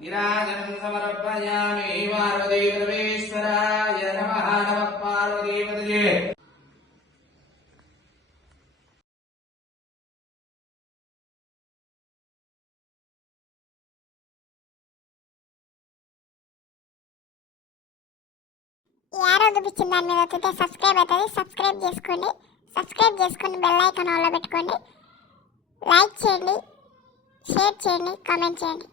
नीराजनं समर्पयामि पार्वती परमेश्वराय नमः नमः पार्वतीपतये యారో చూపించిన దాని మీద వస్తే సబ్స్క్రైబ్ అవుతుంది. సబ్స్క్రైబ్ చేసుకొని బెల్ ఐకాన్ ఆన్లో పెట్టుకోండి. లైక్ చేయండి, షేర్ చేయండి, కామెంట్ చేయండి.